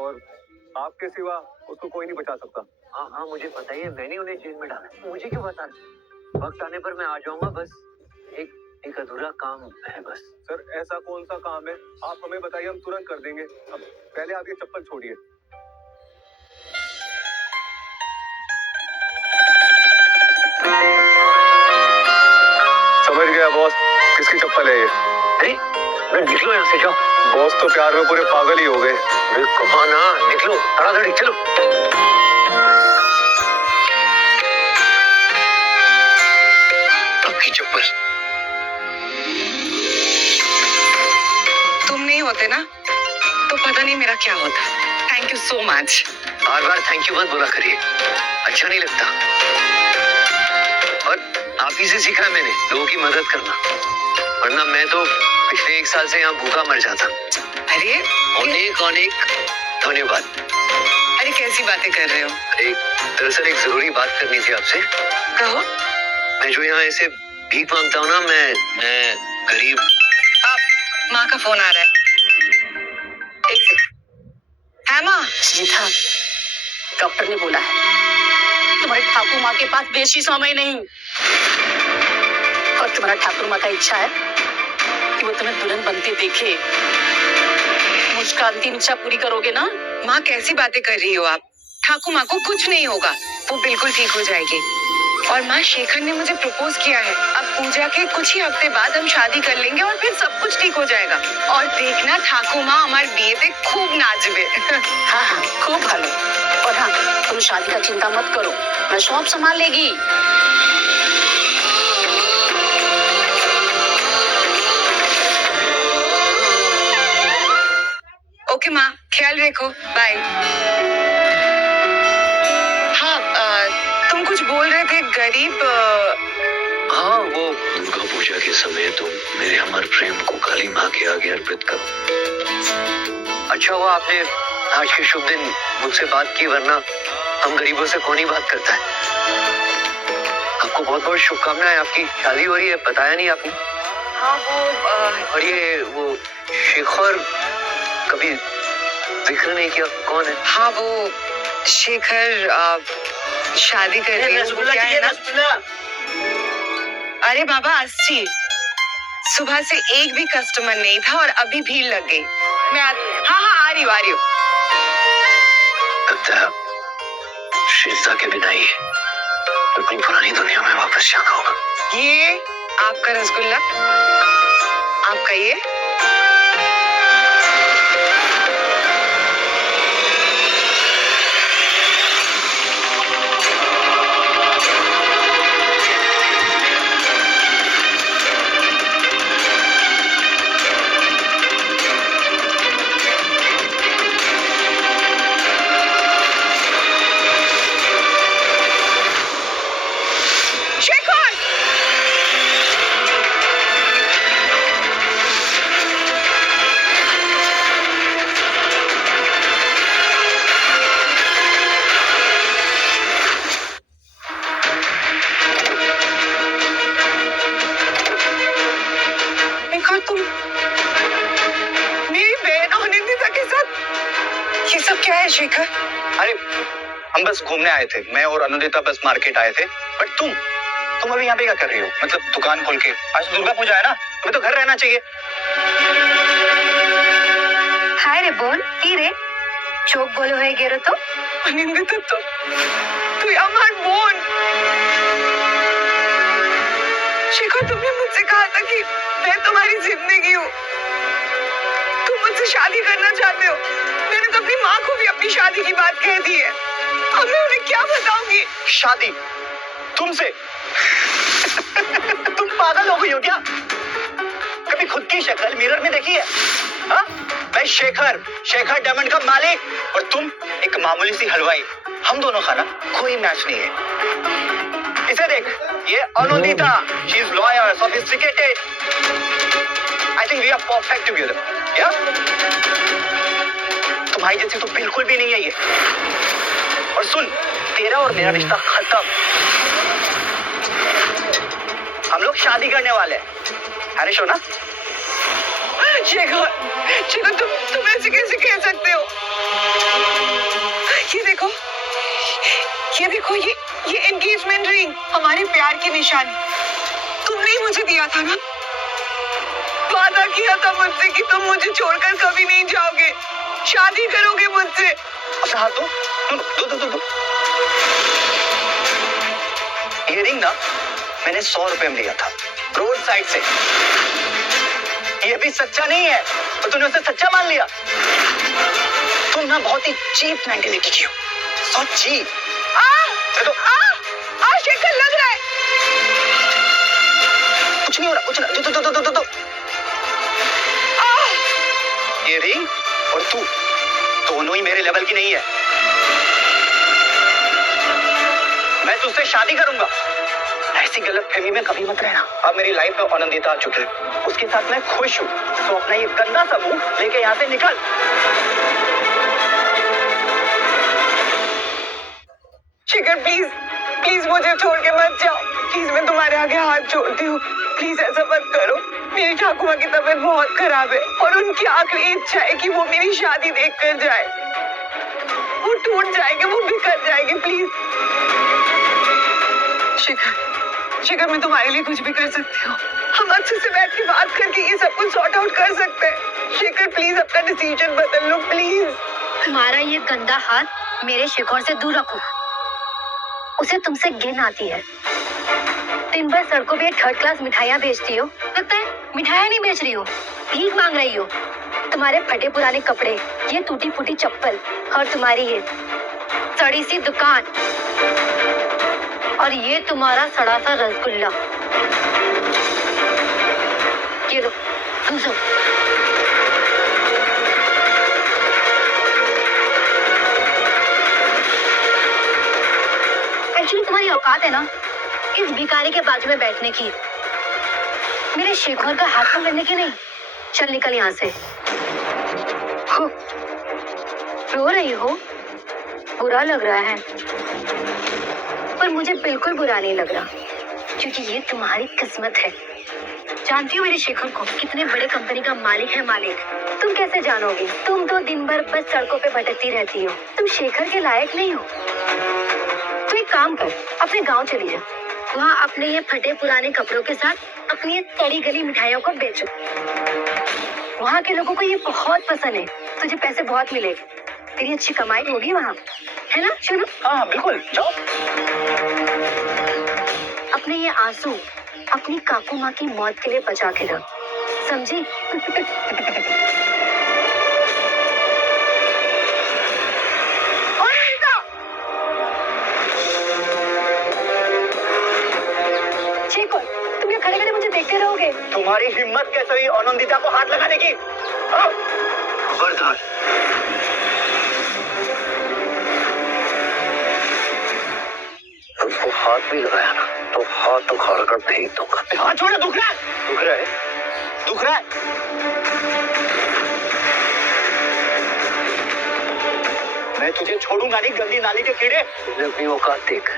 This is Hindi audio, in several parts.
और आपके सिवा उसको कोई नहीं बचा सकता। हाँ हाँ मुझे पता ही है, मैंने उन्हें जेल में डाला। मुझे क्यों बता रहे? वक्त आने पर मैं आ जाऊंगा, बस एक अधूरा काम है बस। सर ऐसा कौन सा काम है, आप हमें बताइए, हम तुरंत कर देंगे। अब पहले आप ये चप्पल छोड़िए। समझ गया बॉस, किसकी चप्पल है ये? अरे निकलो यहाँ से, जाओ। बॉस तो प्यार में पूरे पागल ही हो गए। हाँ ना, निकलो धड़ाधड़ी, चलो। आपकी चप्पल। तुम नहीं होते ना तो पता नहीं मेरा क्या होता। Thank you so much. Bar bar thank you मत बोला करिए, अच्छा नहीं लगता। और आप ही से सीखा है मैंने लोगों की मदद करना, वरना मैं तो पिछले 1 साल से यहाँ भूखा मर जाता। अरे अनेक धन्यवाद। अरे कैसी बातें कर रहे हो? दरअसल एक जरूरी बात करनी थी आपसे। कहो। मैं जो यहाँ ऐसे भीख मांगता हूँ ना, मैं गरीब। आप माँ का फोन आ रहा है, एक सेकंड। है माँ? सीधा डॉक्टर ने बोला है तुम्हारे ठाकुर माँ के पास बेशी समय नहीं, और तुम्हारा ठाकुर माँ का इच्छा है कि वो तुम्हें दुल्हन बनते देखे। मुझका अंतिम इच्छा पूरी करोगे ना? माँ कैसी बातें कर रही हो आप? ठाकुर माँ को कुछ नहीं होगा, वो बिल्कुल ठीक हो जाएगी। और माँ, शेखर ने मुझे प्रपोज किया है। अब पूजा के कुछ ही हफ्ते बाद हम शादी कर लेंगे और फिर सब कुछ ठीक हो जाएगा। और देखना ठाकुर माँ हमारे बिये पे खूब नाचबे। हाँ हाँ खूब भालो। और हाँ, तुम शादी का चिंता मत करो, मैं सब संभाल लेगी। ओके माँ, ख्याल रखो, बाय। हाँ तुम कुछ बोल रहे थे, गरीब। हाँ, वो दुर्गा पूजा के समय तुम मेरे अमर प्रेम को काली माँ के आगे अर्पित करो। अच्छा हुआ आपने आज के शुभ दिन मुझसे बात की, वरना हम गरीबों से कौन ही बात करता है। आपको बहुत बहुत शुभकामनाएं, आपकी शादी हो रही है, बताया नहीं आपने। हाँ वो और ये वो शेखर कभी जिक्र नहीं किया, कौन है? हाँ वो शेखर शादी कर रही है, वो क्या है ना। अरे बाबा अस्सी, सुबह से एक भी कस्टमर नहीं था और अभी भीड़ लग गई। मैं हाँ आ रही हूँ। लगता है श्रीता के बिना ही अपनी पुरानी दुनिया में वापस जाना होगा। ये आपका रसगुल्ला, आपका ये। तुम मेरी बहन और निंदिता के साथ ये सब क्या है शेखर? अरे हम बस घूमने आए थे, मैं और अनुदिता बस मार्केट आए थे। बट तुम अभी यहाँ पे क्या कर रही हो? मतलब दुकान खोल के? आज दुर्गा पूजा है ना, तुम्हें तो घर रहना चाहिए। हाय रे बोल की रे चोक बोलो है गेरो तो निंदिता तू हमार बोन। शेखर तुमने मुझसे कहा था कि मैं तुम्हारी जिंदगी हूँ, तुम मुझसे शादी करना चाहते हो। मैंने तो अपनी माँ को भी अपनी शादी की बात कह दी है, अब मैं उन्हें क्या बताऊंगी? शादी तुमसे? तुम पागल हो गई हो क्या? कभी खुद की शक्ल मिरर में देखी है? हाँ? मैं शेखर डायमंड का मालिक और तुम एक मामूली सी हलवाई। हम दोनों का ना कोई मैच नहीं है। इसे देख, ये Anudita, she is loyal, sophisticated. I think we are perfect together. या तुम्हारी जैसी तो बिल्कुल भी नहीं है ये। और सुन, तेरा और मेरा रिश्ता खत्म, हम लोग शादी करने वाले हैं। अरे सोना, शेखर तुम ऐसे कैसे कह सकते हो? हमारे प्यार की निशानी तुमने ही मुझे दिया था ना। वादा किया था मुझसे कि तुम मुझे छोड़कर कभी नहीं जाओगे, शादी करोगे मुझसे। अपना हाथ दो। ये रिंग ना मैंने 100 रुपए में लिया था रोड साइड से। ये भी सच्चा नहीं है और तूने उसे सच्चा मान लिया। तुम ना बहुत ही चीप मेंटेलिटी की हो, सो चीप। शेखर लग रहा है। कुछ नहीं हो रहा, कुछ ना दो। ये रिंग और तू दोनों ही मेरे लेवल की नहीं है। मैं तुझसे शादी करूंगा। ऐसी गलतफहमी में कभी मत रहना। अब मेरी लाइफ में आनंदिता आ चुकी है, उसके साथ मैं खुश हूँ। तो अपना ये गंदा सा मुंह लेके यहाँ से निकल। शेखर प्लीज मुझे छोड़ के मत जाओ। प्लीज मैं तुम्हारे आगे हाथ जोड़ती हूँ, प्लीज ऐसा मत करो। मेरी ठाकुमा की तबीयत बहुत खराब है और उनकी आखिरी इच्छा है कि वो मेरी शादी देख कर जाए। वो टूट जाएगी, वो बिखर जाएगी। प्लीज शेखर मैं तुम्हारे लिए कुछ भी कर सकती हूँ। हम अच्छे से बैठ के बात करके ये सब कुछ सॉर्ट आउट कर सकते हैं। शेखर प्लीज अपना डिसीजन बदल लो प्लीज। तुम्हारा ये गंदा हाथ मेरे शेखर से दूर रखो। उसे तुमसे घिन आती है। दिन भर सड़कों पे थर्ड क्लास मिठाइयाँ बेचती हो, लगता है मिठाइयाँ नहीं बेच रही हो, भीख मांग रही हो। तुम्हारे फटे पुराने कपड़े, ये टूटी फूटी चप्पल और तुम्हारी ये सड़ी सी दुकान और ये तुम्हारा सड़ा सा रसगुल्ला। ये लो, दूसरो। एक्चुअली तुम्हारी औकात है ना इस भिखारी के बाजू में बैठने की, मेरे शेखर का हाथ पकड़ने की नहीं। चल निकल यहाँ से। रो रही हो? बुरा लग रहा है, पर मुझे बिल्कुल बुरा नहीं लग रहा, क्योंकि ये तुम्हारी किस्मत है। जानती हो मेरे शेखर को, कितने बड़े कंपनी का मालिक है मालिक। तुम कैसे जानोगी? तुम तो दिन भर बस सड़कों पे भटकती रहती हो। तुम शेखर के लायक नहीं हो। तो एक काम कर, अपने गांव चली जा। वहाँ अपने ये फटे पुराने कपड़ों के साथ अपनी ये तड़ी गली मिठाइयों को बेचो। वहाँ के लोगों को ये बहुत पसंद है। तुझे पैसे बहुत मिलेंगे, तेरी अच्छी कमाई होगी वहाँ, है ना? सुनो। हाँ बिल्कुल, जाओ। अपने ये आंसू अपनी काकू माँ की मौत के लिए बचा के रख, समझी? शेखर, तुम ये खड़े खड़े मुझे देखते रहोगे? तुम्हारी हिम्मत कैसे हुई आनंदिता को हाथ लगाने की? हाँ? खबरदार। उसको हाथ भी लगाया ना तो हाथ उखाड़ कर फेंक दूंगा। हाथ छोड़ो, दुख रहा है। दुख रहा है। मैं तुझे छोड़ूंगा नहीं, गंदी नाली के कीड़े। तुझे अपनी औकात देख,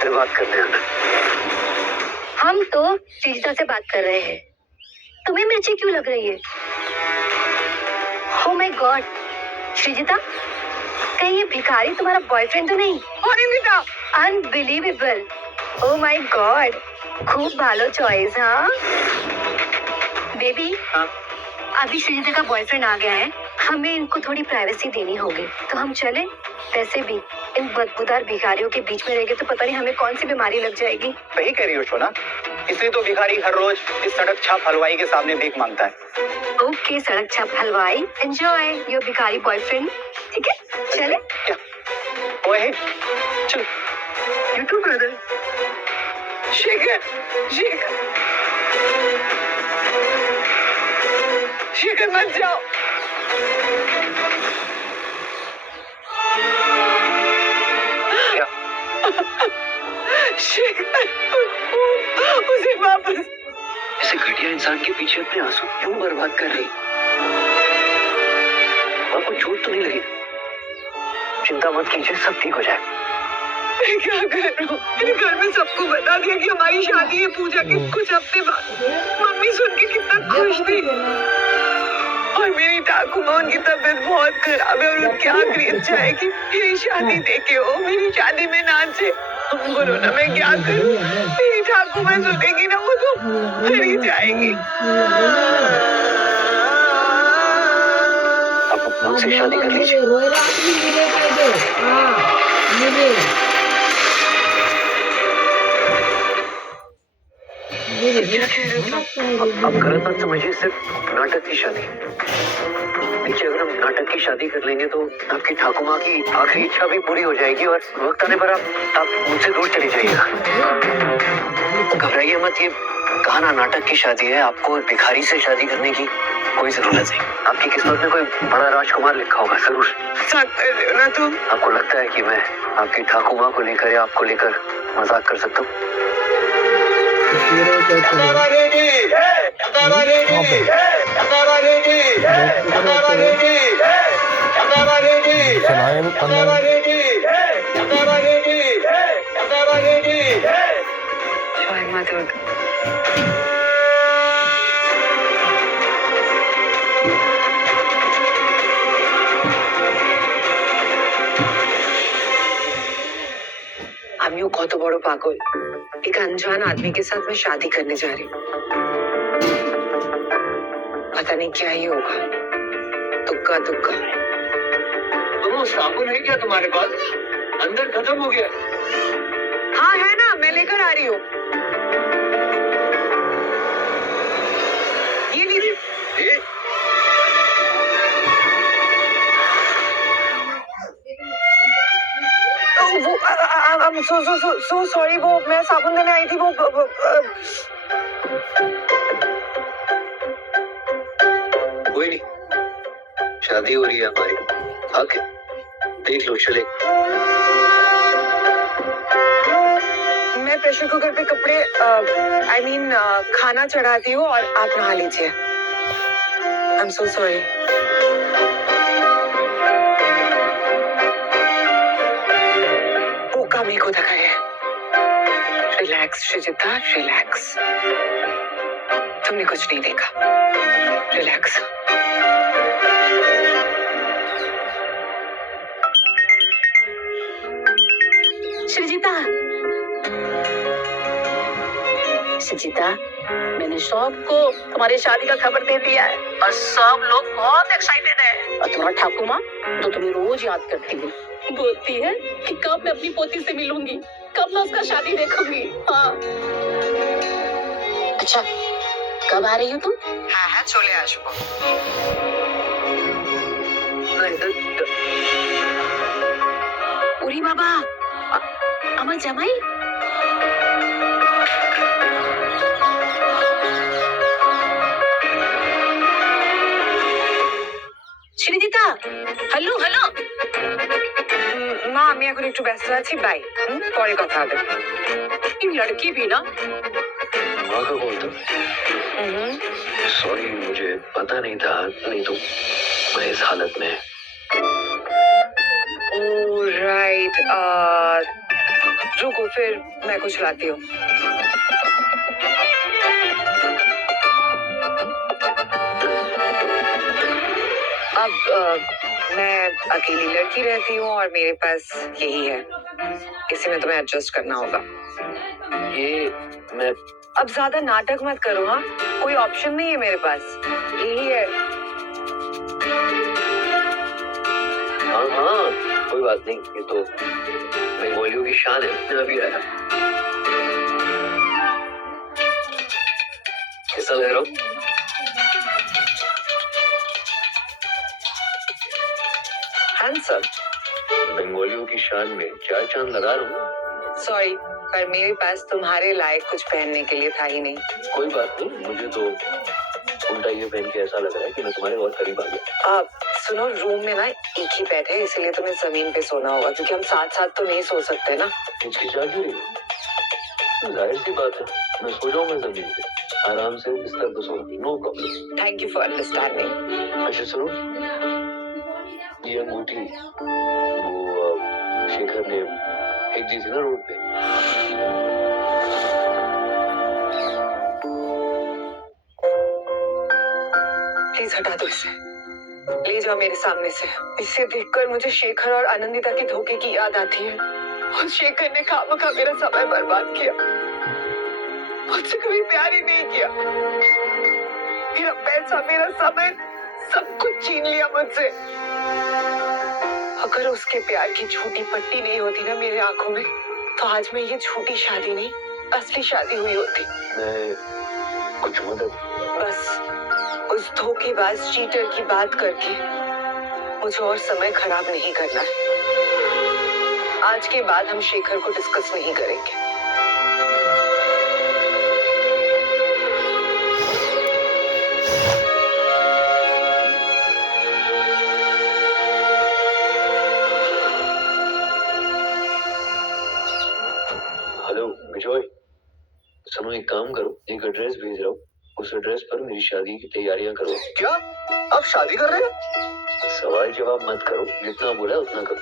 फिर बात करने आना। हम तो श्रीजिता से बात कर रहे हैं। तुम्हें मिर्ची क्यों लग रही है? Oh my God, श्रीजिता, कहीं ये भिखारी तुम्हारा बॉयफ्रेंड तो नहीं? अनबिलीवेबल। Oh my God, खूब भालो चॉइस। हाँ बेबी, अभी श्रीजिता का बॉयफ्रेंड आ गया है, हमें इनको थोड़ी प्राइवेसी देनी होगी, तो हम चले? वैसे भी इन बदबूदार भिखारियों के बीच में रहेंगे तो पता नहीं हमें कौन सी बीमारी लग जाएगी। सही कह रही हो शोना, इसलिए तो भिखारी हर रोज इस सड़क छाप हलवाई के सामने भीख मांगता है। ओके सड़क छाप हलवाई, एंजॉय योर भिखारी बॉयफ्रेंड। ठीक है, चले? क्या? ओए, चल। You too, brother. शेखर मत जाओ। क्या? शेखर, उसे वापस। ऐसे घटिया इंसान के पीछे अपने आंसू क्यों बर्बाद कर रही? आपको चोट तो नहीं लगी? चिंता मत कीजिए, सब ठीक हो जाए। मैं क्या कर रहा हूँ? मैंने घर में सबको बता दिया कि हमारी शादी है पूजा के कुछ हफ्ते बाद। मम्मी सुन के कितना खुश थी। और मेरी ठाकुमा, उनकी तबीयत बहुत खराब है और उनकी आखिरी इच्छा है कि मेरी शादी देखे हो, मेरी शादी में नाचे। बोलो ना मैं क्या करूं? मेरी ठाकुमा सुनेगी ना वो तो मर ही जाएगी। आप मुझसे शादी कर लीजिए। अब गलत मत समझिए, सिर्फ नाटक की शादी। देखिए, अगर हम नाटक की शादी कर लेंगे तो आपकी ठाकुमा की आखिरी इच्छा भी पूरी हो जाएगी और वक्त आने पर आप मुझसे दूर चली जाइएगा। घबराइए मत, ये कहा ना नाटक की शादी है, आपको भिखारी से शादी करने की कोई जरूरत नहीं। आपकी किस्मत में कोई बड़ा राजकुमार लिखा होगा जरूर। मजाक कर रहे हो ना तुम? आपको लगता है कि मैं आपकी ठाकुमा को लेकर या आपको लेकर मजाक कर सकता हूँ? जय माँ दुर्गा। আমি কত বড় পাগল, एक अनजान आदमी के साथ मैं शादी करने जा रही हूँ। पता नहीं क्या ही होगा, तुक्का तुक्का। तो वो साबुन है क्या तुम्हारे पास? अंदर खत्म हो गया। हाँ है ना, मैं लेकर आ रही हूँ। ये लीजिए। वो सो सॉरी, वो मैं साबुन देने आई थी। वो कोई नहीं, शादी हो रही है हमारी, आके देख लो चले। मैं प्रेशर कुकर पे कपड़े आई मीन खाना चढ़ाती हूँ और आप नहा लीजिए। I am so sorry. वो काम ही खुदा का है। Relax Srijita, relax. तुमने कुछ नहीं देखा, रिलैक्स। श्रीजिता, श्रीजिता, मैंने सबको तुम्हारी शादी का खबर दे दिया है और सब लोग बहुत एक्साइटेड है। और तुम्हारा ठाकुमा तो तुम्हें रोज याद करती है, बोलती है कि कब मैं अपनी पोती से मिलूंगी, कब मैं उसका शादी देखूंगी। हाँ, अच्छा कब आ रही हो तुम? हाँ हाँ चले আসবো। उरी बाबा, আমার জামাই। Srijita, hello hello. মা আমি এখন একটু ব্যস্ত আছি, বাই। পরে কথা হবে। ये लड़की भी ना। माँ को बोल दो सॉरी, मुझे पता नहीं था, नहीं तो मैं इस हालत में। ओह राइट, रुको फिर मैं कुछ लाती हूँ। अब मैं अकेली लड़की रहती हूँ और मेरे पास यही है, इसी में तुम्हें एडजस्ट करना होगा। ये मैं अब ज्यादा नाटक मत करो। हाँ, कोई ऑप्शन नहीं है मेरे पास, यही है। हाँ हाँ कोई बात नहीं, ये तो बंगालियों की शान है। अभी आया कैसा लग रहा हूँ? हैंडसम। बंगालियों की शान में 4 चांद लगा रहा हूँ। सॉरी, पर मेरे पास तुम्हारे लायक कुछ पहनने के लिए था ही नहीं। कोई बात नहीं, मुझे तो उल्टा ये पहन के ऐसा लग रहा है कि मैं तुम्हारे और करीब आ गया। सुनो, रूम में ना एक ही बेड है, इसलिए तुम्हें जमीन पे सोना होगा, क्योंकि हम साथ साथ तो नहीं सो सकते ना। हिचकिचा क्यों रही हो? जाहिर सी बात है, मैं सो जाऊंगा जमीन पे, आराम से बिस्तर पे सोऊंगी, no problem. Thank you for understanding. अच्छा सुनो, ये अंगूठी वो शेखर ने फेंक दी थी ना रोड पे। प्लीज हटा दो इसे, ले जाओ मेरे सामने से। इसे देखकर मुझे शेखर और आनंदिता के धोखे की याद आती है। उस शेखर ने खामखा मेरा समय बर्बाद किया, मुझसे कभी प्यार ही नहीं किया। मेरा पैसा, मेरा समय, सब कुछ छीन लिया मुझसे। अगर उसके प्यार की झूठी पट्टी नहीं होती ना मेरे आंखों में, तो आज में ये झूठी शादी नहीं, असली शादी हुई होती। मैं कुछ मदद? बस उस धोखेबाज चीटर की बात करके मुझे और समय खराब नहीं करना है। आज के बाद हम शेखर को डिस्कस नहीं करेंगे। हेलो विजय, सुनो एक काम करो, एक एड्रेस भेज रहा हूँ, उस एड्रेस पर मेरी शादी की तैयारियां करो। क्या आप शादी कर रहे हैं? सवाल जवाब मत करो, जितना बोला उतना करो।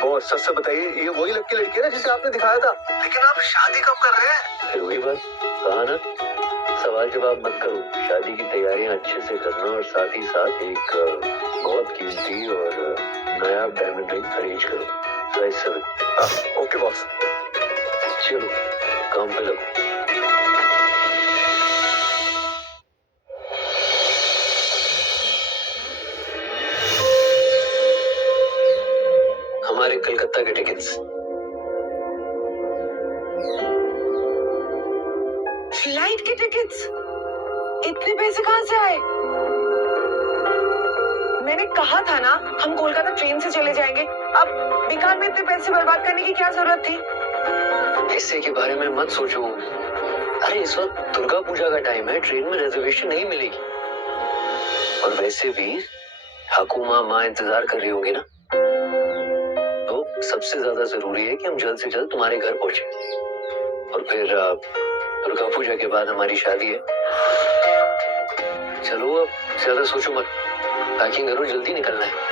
बॉस सच से बताइए, ये वही लड़की लड़की है ना जिसे आपने दिखाया था? लेकिन आप शादी कब कर रहे हैं? फिर वही बात कहा ना, सवाल जवाब मत करो, शादी की तैयारियां अच्छे से करना और साथ ही साथ एक बहुत कीमती और नया डायमंड रिंग अरेंज करो। Right sir. Okay boss. चलो काम पे लगो। हमारे कलकत्ता के टिकट्स। फ्लाइट के टिकट्स? इतने पैसे कहाँ से आए? मैंने कहा था ना हम कोलकाता ट्रेन से चले जाएंगे। अब बेकार में इतने पैसे बर्बाद करने की क्या जरूरत थी? पैसे के बारे में मत सोचो। अरे इस वक्त दुर्गा पूजा का टाइम है, ट्रेन में रिजर्वेशन नहीं मिलेगी। और वैसे भी ठाकुमा माँ इंतजार कर रही होंगी ना, तो सबसे ज्यादा जरूरी है कि हम जल्द से जल्द तुम्हारे घर पहुंचे। और फिर दुर्गा पूजा के बाद हमारी शादी है। चलो अब ज्यादा सोचो मत, पैकिंग करो, जल्दी निकलना है।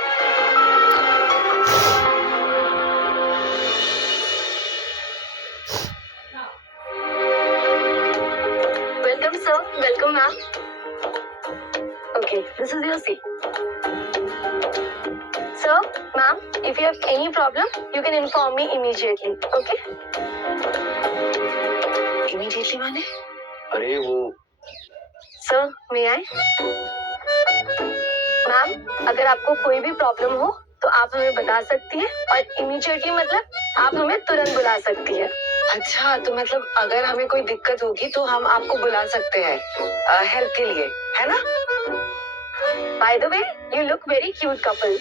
Welcome, sir. Welcome, ma'am. Okay, this is your seat. Sir, ma'am, if you have any problem, you can inform me immediately. Okay? Immediately माने? अरे वो Sir, may I? मैम, अगर आपको कोई भी प्रॉब्लम हो तो आप हमें बता सकती हैं और इमीडिएटली मतलब आप हमें तुरंत बुला सकती हैं। अच्छा, तो मतलब अगर हमें कोई दिक्कत होगी तो हम आपको बुला सकते हैं हेल्प के लिए, है ना? By the way, you look very cute couple.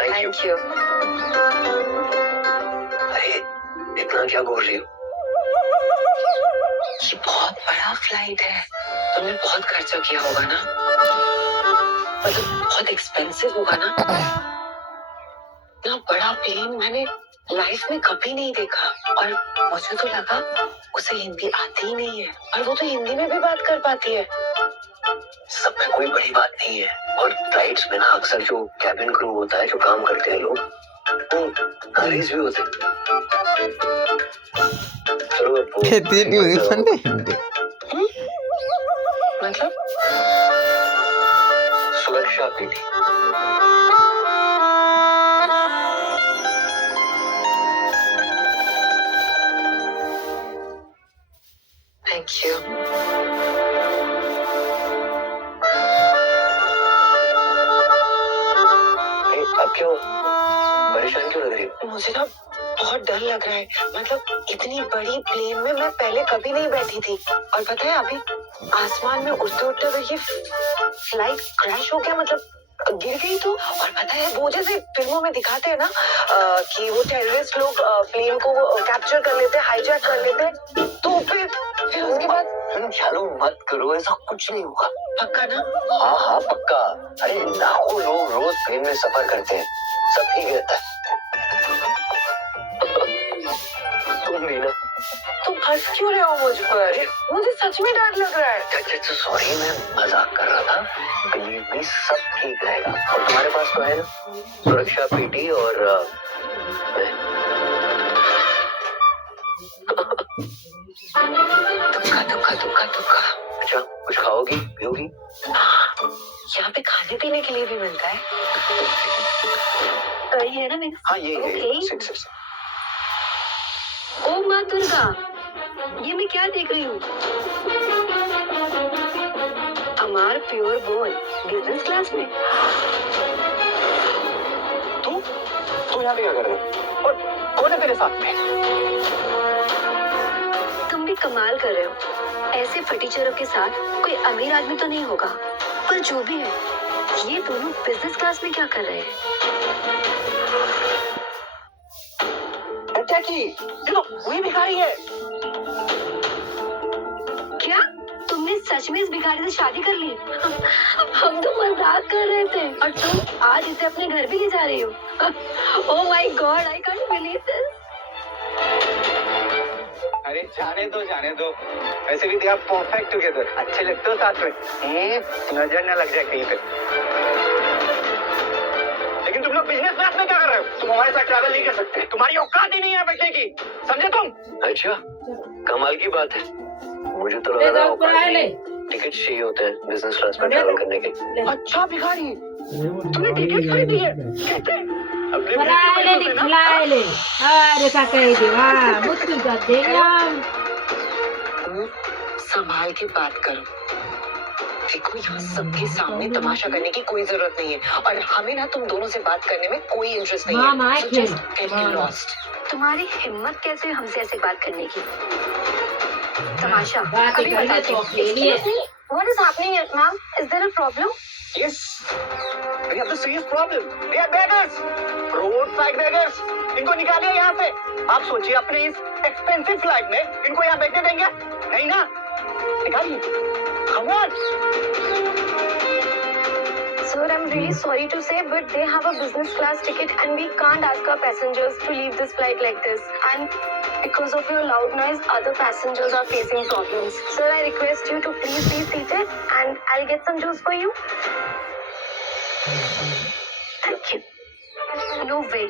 Thank you. अरे इतना क्या बोल रही हो? ये बहुत बड़ा फ्लाइट है, तुमने बहुत खर्चा किया होगा ना? मतलब बहुत एक्सपेंसिव होगा ना? इतना बड़ा प्लेन मैंने लाइफ में कभी नहीं देखा। और मुझे तो लगा उसे हिंदी आती ही नहीं है, और वो तो हिंदी में भी बात कर पाती है। सब में कोई बड़ी बात नहीं है। और फ्लाइट्स में ना अक्सर जो कैबिन क्रू होता है, जो काम करते हैं लोग, वो अंग्रेज भी होते हैं। चलो अब वो मतलब सुरक्षा पेटी। Thank you. अब क्यों परेशान क्यों लग रही हो? मुझे ना बहुत डर लग रहा है। मतलब इतनी बड़ी प्लेन में मैं पहले कभी नहीं बैठी थी, और पता है अभी आसमान में उड़ते उड़ते हुए ये फ्लाइट क्रैश हो गया, मतलब गिर गई तो। और पता है वो जैसे फिल्मों में दिखाते हैं ना कि वो टेररिस्ट लोग प्लेन को कैप्चर कर लेते, हाईजैक कर लेते, तो फिर उसके बाद चलो मत करो, ऐसा कुछ नहीं होगा। पक्का ना? हाँ हाँ पक्का। अरे लाखों लोग रोज प्लेन में सफर करते हैं, सब ठीक रहता है। तुम भी ना। तुम हंस क्यों रहे हो मुझ पर? मुझे सच में डर लग रहा है। अच्छा सॉरी, मैं मजाक कर रहा था। बिलीव मी, सब ठीक रहेगा। और तुम्हारे पास तो है ना सुरक्षा पेटी और तुक्का। अच्छा कुछ खाओगी पियोगी? यहाँ पे खाने पीने के लिए भी मिलता है? ये है ना मेरे। हाँ ये Okay. सिट। ओ माँ दुर्गा, ये मैं क्या देख रही हूँ? अमार प्योर बोन बिजनेस क्लास में। तू यहाँ पे क्या कर रही है? और कौन है तेरे साथ में? तुम भी कमाल कर रहे हो। ऐसे फटीचरों के साथ कोई अमीर आदमी तो नहीं होगा, पर जो भी है, ये दोनों बिजनेस क्लास में क्या कर रहे हैं? चाची, ये तो वही भिखारी है। क्या तुमने सच में इस भिखारी से शादी कर ली? हम तो मजाक कर रहे थे और तुम आज इसे अपने घर भी ले जा रही हो। Oh my God, I can't believe this. अरे जाने दो। वैसे भी दे आर परफेक्ट टुगेदर। अच्छे लगते हो साथ में। नजर न लग जाए कहीं पे। लेकिन तुम लोग बिजनेस क्लास में क्या कर रहे हो? तुम हमारे साथ ट्रैवल नहीं कर सकते। तुम्हारी औकात ही नहीं है बैठने की, समझे तुम? अच्छा, कमाल की बात है। मुझे तो लगा था औकात टिकट चाहिए होते हैं बिजनेस क्लास में ट्रैवल करने के। अच्छा भिखारी, तूने टिकट खरीदी है? कैसे? अपने खिलाए अरे का कह दे वाह मुश्किल कर देगा। संभाल के बात करो। देखो, यहाँ सबके सामने तमाशा करने की कोई जरूरत नहीं है और हमें ना तुम दोनों से बात करने में कोई इंटरेस्ट नहीं है। So just get lost. तुम्हारी हिम्मत कैसे हमसे ऐसे बात करने की? तमाशा बात अभी करने बताते तो हैं। अपने लिए। Excuse me, what is happening, ma'am? Is there a problem? Yes, we have the serious problem. They are beggars, roadside beggars. इनको निकालिए यहाँ से। आप सोचिए अपने इस एक्सपेंसिव फ्लाइट में इनको यहाँ बैठने देंगे? नहीं ना, निकालिए। Come on. Sir, I'm really sorry to say, but they have a business class ticket and we can't ask our passengers to leave this flight like this. And because of your loud noise, other passengers are facing problems. Sir, I request you to please be seated and I'll get some juice for you. Thank you. No way.